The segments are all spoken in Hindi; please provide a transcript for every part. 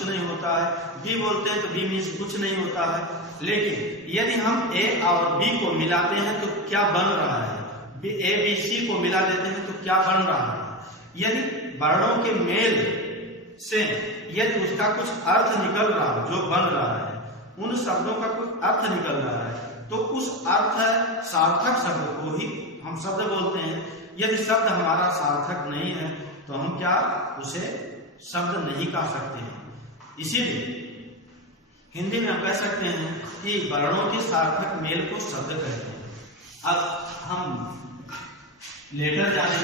कुछ नहीं होता है, बी बोलते हैं तो बी मीन्स कुछ नहीं होता है। लेकिन यदि हम ए और बी को मिलाते हैं तो क्या बन रहा है, ए बी सी को मिला देते हैं तो क्या बन रहा है। यदि वर्णों के मेल से यदि उसका कुछ अर्थ निकल रहा हो, जो बन रहा है, उन शब्दों का कोई अर्थ निकल रहा है, तो उस अर्थ सार्थक शब्द को ही हम शब्द बोलते हैं। यदि शब्द हमारा सार्थक नहीं है तो हम क्या उसे शब्द नहीं कह सकते हैं। इसीलिए हिंदी में हम कह सकते हैं कि वर्णों के सार्थक मेल को शब्द कहते हैं। अब हम लेटर जाने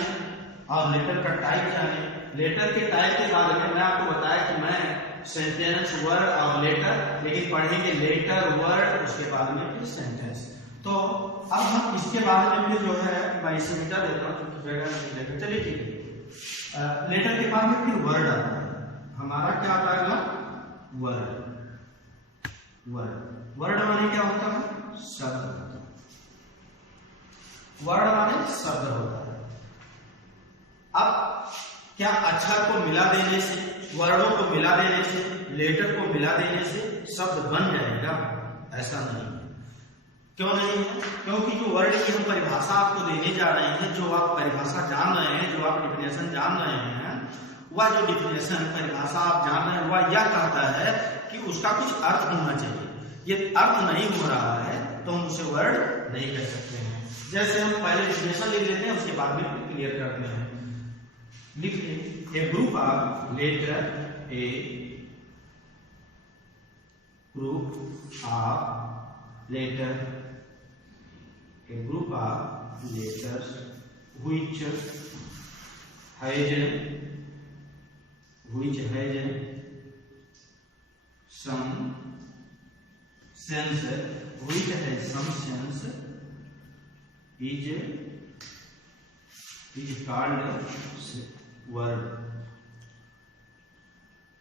और लेटर का टाइप जाने। लेटर के टाइप के बारे में मैं आपको बताया कि मैं सेंटेंस, वर्ड और लेटर, लेकिन पढ़ेंगे लेटर, वर्ड, उसके बाद में फिर सेंटेंस। तो अब हम इसके बाद में भी जो है मैं इसे मिटा देता हूँ क्योंकि जगह नहीं लगेगा। चलिए ठीक है। लेटर के बाद में फिर वर्ड आता है। हमारा क्या आता है? वर्ड। वर्ड वर्ड माने क्या होता है? शब्द। वर्ड माने शब्द होता है। अब क्या अक्षर को मिला देने से, वर्णों को मिला देने से, लेटर को मिला देने से शब्द बन जाएगा? ऐसा नहीं है। क्यों नहीं है? क्योंकि जो वर्ड की हम परिभाषा आपको देने जा रहे हैं, जो आप परिभाषा जान रहे हैं, जो आप डिफिनेशन जान रहे हैं, वह जो डिफिनेशन परिभाषा आप जान रहे हैं वह यह कहता है कि उसका कुछ अर्थ होना चाहिए। यदि अर्थ नहीं हो रहा है तो हम उसे वर्ड नहीं कह सकते हैं। जैसे हम पहले डिफिनेशन लिख लेते हैं, उसके बाद में क्लियर करते हैं। लिखिए, a group of letter, a group of letter, a group of letters which has some sense, which has some sense is called word,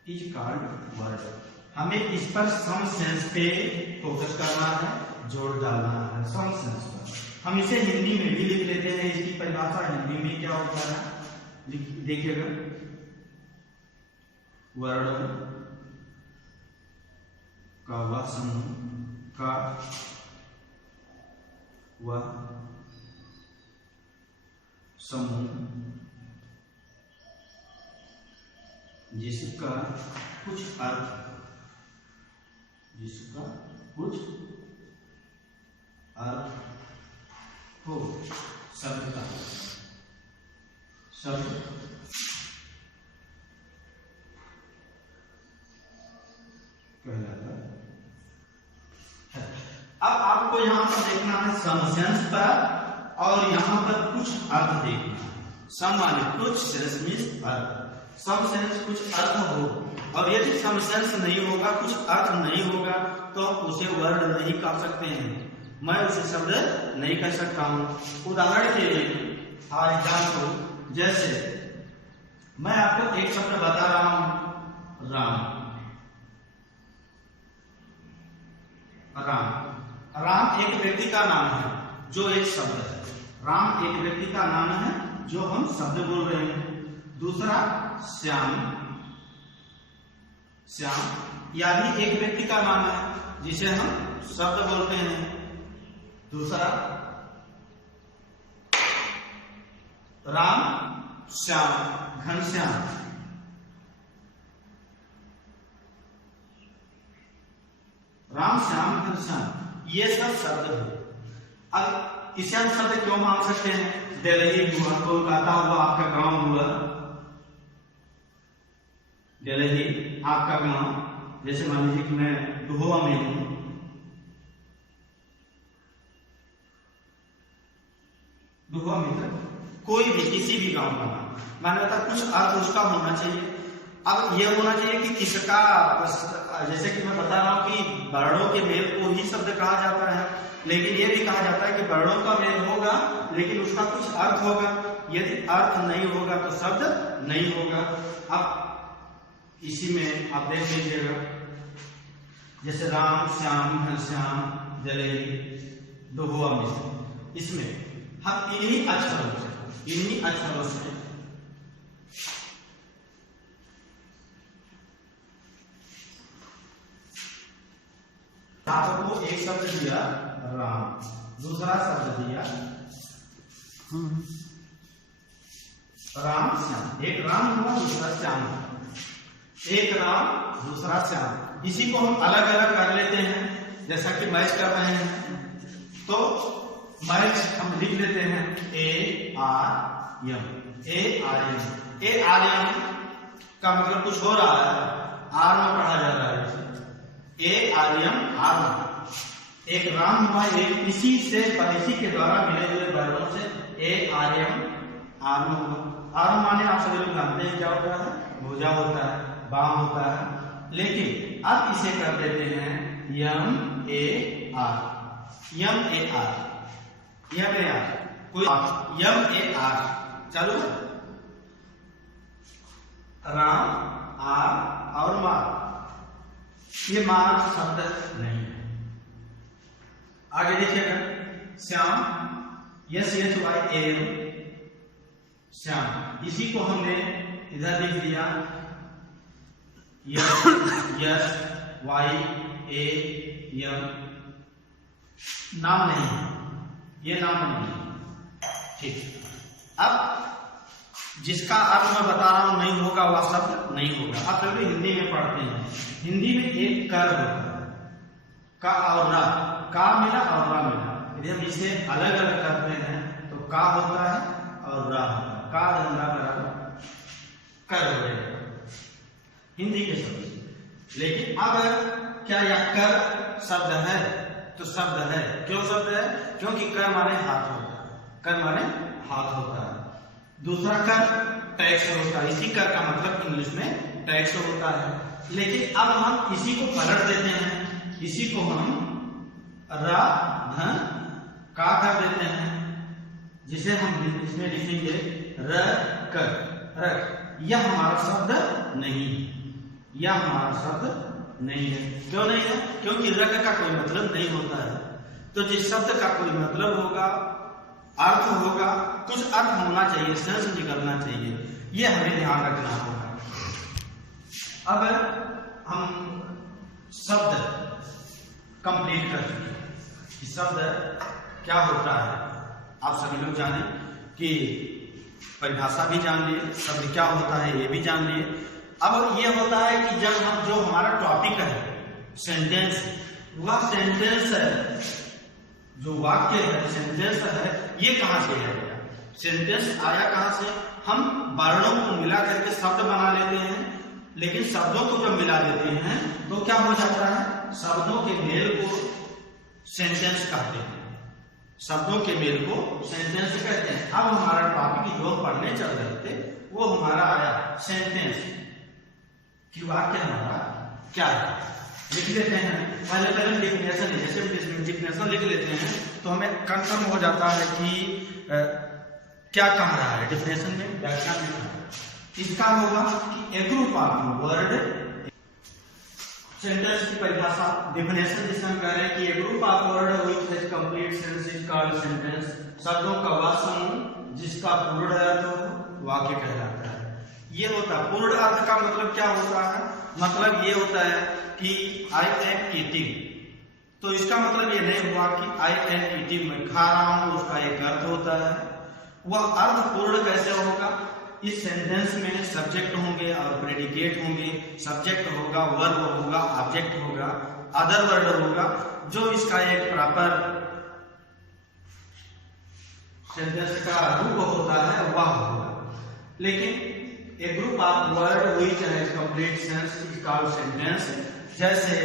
is called word। हमें इस पर सम सेंस पे फोकस करना है, जोर डालना है सम सेंस पर। हम इसे हिंदी में भी लिख लेते हैं। इसकी परिभाषा हिंदी में क्या होता है? देखिएगा, वर्णों का वह समूह, का वह समूह जिसका कुछ अर्थ, जिसका कुछ अर्थ हो, शब्द का शब्द कहलाता है। अब आपको यहाँ पर देखना है सम सेंस पर, और यहाँ पर कुछ अर्थ देखना है। सम माने कुछ, सेंस मीन्स अर्थ। सम सेंस कुछ अर्थ हो, और यदि सम सेंस नहीं होगा, कुछ अर्थ नहीं होगा, तो उसे वर्ड नहीं कह सकते हैं। मैं उसे शब्द नहीं कह सकता हूं। उदाहरण के लिए फॉर एग्जाम्पल, जैसे मैं आपको एक शब्द बता रहा हूं, राम। राम, राम एक व्यक्ति का नाम है जो एक शब्द है। राम एक व्यक्ति का नाम है जो हम शब्द बोल रहे हैं। दूसरा श्याम, श्याम यह भी एक व्यक्ति का नाम है जिसे हम शब्द बोलते हैं। दूसरा राम श्याम, घनश्याम। राम श्याम घनश्याम ये सब शब्द है। अब इसे हम शब्द क्यों मान सकते हैं? दिल्ली हुआ, कोलकाता हुआ, आपका गांव हुआ। दिल्ली आपका गांव, जैसे मान लीजिए कि मैं दुहोआ में हूं, दुहोआ में कोई भी किसी भी गांव का नाम, मान्यता कुछ अर्थ उसका होना चाहिए। अब यह होना चाहिए कि किसका, जैसे कि मैं बता रहा हूं कि वर्णों के मेल को ही शब्द कहा जाता है, लेकिन यह भी कहा जाता है कि वर्णों का मेल होगा लेकिन उसका कुछ अर्थ होगा। यदि अर्थ नहीं होगा तो शब्द नहीं होगा। अब इसी में आप देख लीजिएगा, जैसे राम श्याम घनश्याम जलेबी दुहोआ में, इसमें हम इन्हीं अक्षरों से आपको एक शब्द दिया राम, दूसरा शब्द दिया राम श्याम। एक राम हुआ, दूसरा श्याम हुआ, एक राम दूसरा श्याम। इसी को हम अलग अलग कर लेते हैं, जैसा कि मैच कर रहे हैं तो मैच हम लिख लेते हैं A R M, A R M. A R M का मतलब कुछ हो रहा है, आर में पढ़ा जा रहा है, ए आर एम आर में। एक राम हुआ, एक इसी के द्वारा मिले हुए वर्णों से ए आर एम आर में हुआ। आर माने आप सभी लोग जानते हैं क्या होता है, भुजा होता है, बाम होता है। लेकिन अब इसे कर देते हैं M A R, M A R, M A R, कोई यम ए आर चालू है। राम आर और मार, ये मार शब्द नहीं है। आगे देखिएगा Shyam, S H Y M, Shyam. इसी को हमने इधर लिख दिया यस वाई ए एम, नाम नहीं है, ये नाम नहीं है, ठीक। अब जिसका अर्थ मैं बता रहा हूं नहीं होगा वह शब्द नहीं होगा। आप सभी हिंदी में पढ़ते हैं, हिंदी में एक कर होता है, का और रा, का मिला और रा मिला। यदि हम इसे अलग अलग करते हैं तो का होता है और रा होता है, का धंधा बराबर कर हो जाएगा हिंदी के शब्द। लेकिन अब क्या यह कर शब्द है? तो शब्द है। क्यों शब्द है? क्योंकि कर माने हाथ होता है, कर माने हाथ होता है। दूसरा कर टैक्स होता है, इसी कर का मतलब इंग्लिश में टैक्स होता है। लेकिन अब हम इसी को पलट देते हैं, इसी को हम रा धन का कर देते हैं, जिसे हम इसमें लिखेंगे र कर, रख। यह हमारा शब्द नहीं है, यह हमारा शब्द नहीं है। क्यों नहीं है? क्योंकि रख का कोई मतलब नहीं होता है। तो जिस शब्द का कोई मतलब होगा, अर्थ होगा, कुछ अर्थ होना चाहिए, सेंस निकलना चाहिए, यह हमें ध्यान रखना होगा। अब हम शब्द कंप्लीट कर चुके हैं कि शब्द क्या होता है। आप सभी लोग जाने कि परिभाषा भी जान लिए, शब्द क्या होता है ये भी जान लिए। अब ये होता है कि जब हम जो हमारा टॉपिक है सेंटेंस, वह सेंटेंस है, जो वाक्य है सेंटेंस है, ये कहां से आया? सेंटेंस आया कहां से? हम वर्णों को मिला करके शब्द बना लेते हैं, लेकिन शब्दों को जब मिला देते हैं तो क्या हो जाता है? शब्दों के मेल को सेंटेंस कहते हैं, शब्दों के मेल को सेंटेंस कहते हैं। अब हमारा टॉपिक जो पढ़ने चल रहे थे वो हमारा आया सेंटेंस कि वाक्य हमारा क्या है। लिख लेते हैं पहले डिफिनेशन, जैसे डिफिनेशन लिख लेते हैं तो हमें कंफर्म हो जाता है कि क्या कह रहा है डिफिनेशन में, व्याख्या में। इसका होगा कि a group of word, sentence की परिभाषा डिफिनेशन जिसे हम कह रहे हैं कि a group of word which has complete sense is called sentence. शब्दों का वह समूह जिसका पूर्ण अर्थ हो वाक्य कहलाता है। ये होता है पूर्ण अर्थ का मतलब क्या होता है? मतलब ये होता है कि आई एम ईटिंग, तो इसका मतलब ये नहीं हुआ कि आई एम ईटिंग मैं खा रहा हूं, उसका एक अर्थ होता है। वह अर्थ पूर्ण कैसे होगा? इस सेंटेंस में सब्जेक्ट होंगे और प्रेडिकेट होंगे। सब्जेक्ट होगा, वर्ब होगा, ऑब्जेक्ट होगा, अदर वर्ड होगा, जो इसका एक प्रॉपर सेंटेंस का रूप होता है वह होगा। लेकिन a group of word which has complete sense is called sentence. जैसे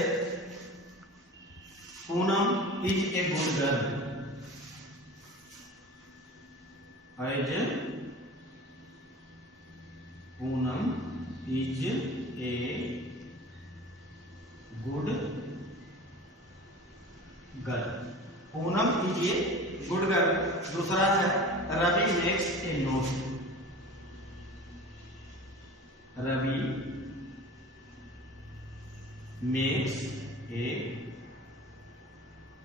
Poonam is a good girl, Poonam is a good girl, Poonam is a good girl. दूसरा है Ravi makes a note, Ravi makes a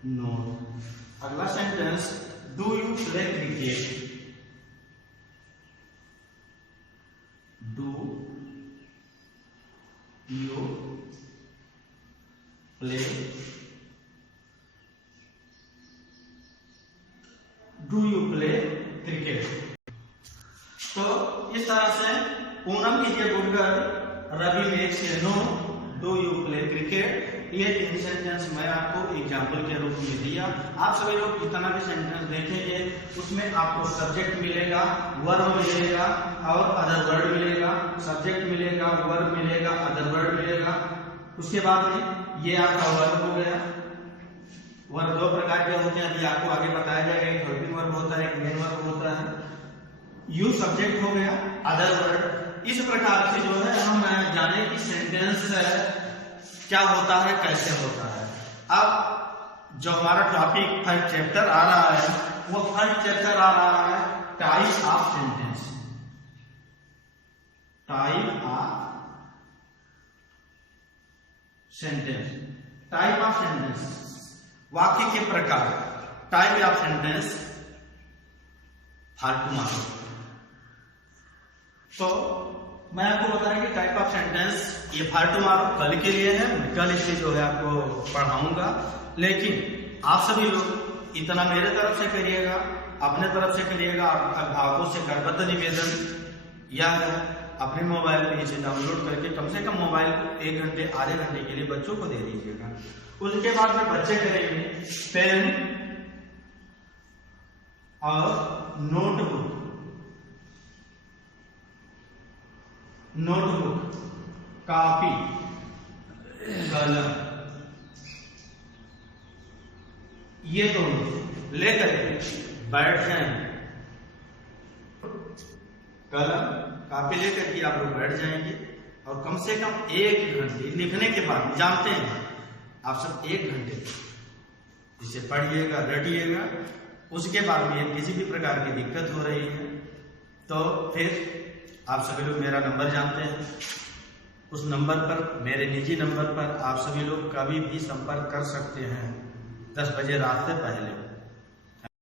note. अगला sentence do you play cricket, do you play कभी 1 से 9 डू यू प्ले क्रिकेट। ये 3 सेंटेंस मैं आपको एग्जाम्पल के रूप में दिया। आप सभी लोग जितना भी सेंटेंस देखेंगे उसमें आपको सब्जेक्ट मिलेगा, वर्ब मिलेगा और अदर वर्ड मिलेगा। सब्जेक्ट मिलेगा, वर्ब मिलेगा, अदर वर्ड मिलेगा। उसके बाद में ये आपका वर्ब हो गया। वर्ब 2 प्रकार के होते हैं, अभी आपको आगे बताया जाएगा। एक हेल्पिंग वर्ब होता है, एक मेन वर्ब होता है। यू सब्जेक्ट हो गया, अदर वर्ड। इस प्रकार से जो है हम जाने की सेंटेंस क्या होता है, कैसे होता है। अब जो हमारा टॉपिक फर्स्ट चैप्टर आ रहा है वो फर्स्ट चैप्टर आ रहा है type of sentence. Type of sentence, type of sentence, वाक्य के प्रकार। टाइप ऑफ सेंटेंस फालतू मारो। तो मैं आपको बताया कि टाइप ऑफ सेंटेंस ये फालतू मारो कल के लिए है, मैं कल इसे जो है आपको पढ़ाऊंगा। लेकिन आप सभी लोग इतना मेरे तरफ से करिएगा, अपने तरफ से करिएगा। अभिभावकों से करबद्ध निवेदन यह है, अपने मोबाइल पे इसे डाउनलोड करके कम से कम मोबाइल को 1 घंटे आधे घंटे के लिए बच्चों को दे दीजिएगा। उसके बाद में बच्चे करेंगे पेन और नोटबुक, नोटबुक, कॉपी, कलम, ये दोनों लेकर के बैठ जाएंगे। कलम कॉपी लेकर के आप लोग बैठ जाएंगे और कम से कम 1 घंटे लिखने के बाद, जानते हैं आप सब 1 घंटे इसे पढ़िएगा, रटिएगा। उसके बाद में किसी भी प्रकार की दिक्कत हो रही है तो फिर आप सभी लोग मेरा नंबर जानते हैं, उस नंबर पर, मेरे निजी नंबर पर आप सभी लोग कभी भी संपर्क कर सकते हैं 10 बजे रात से पहले।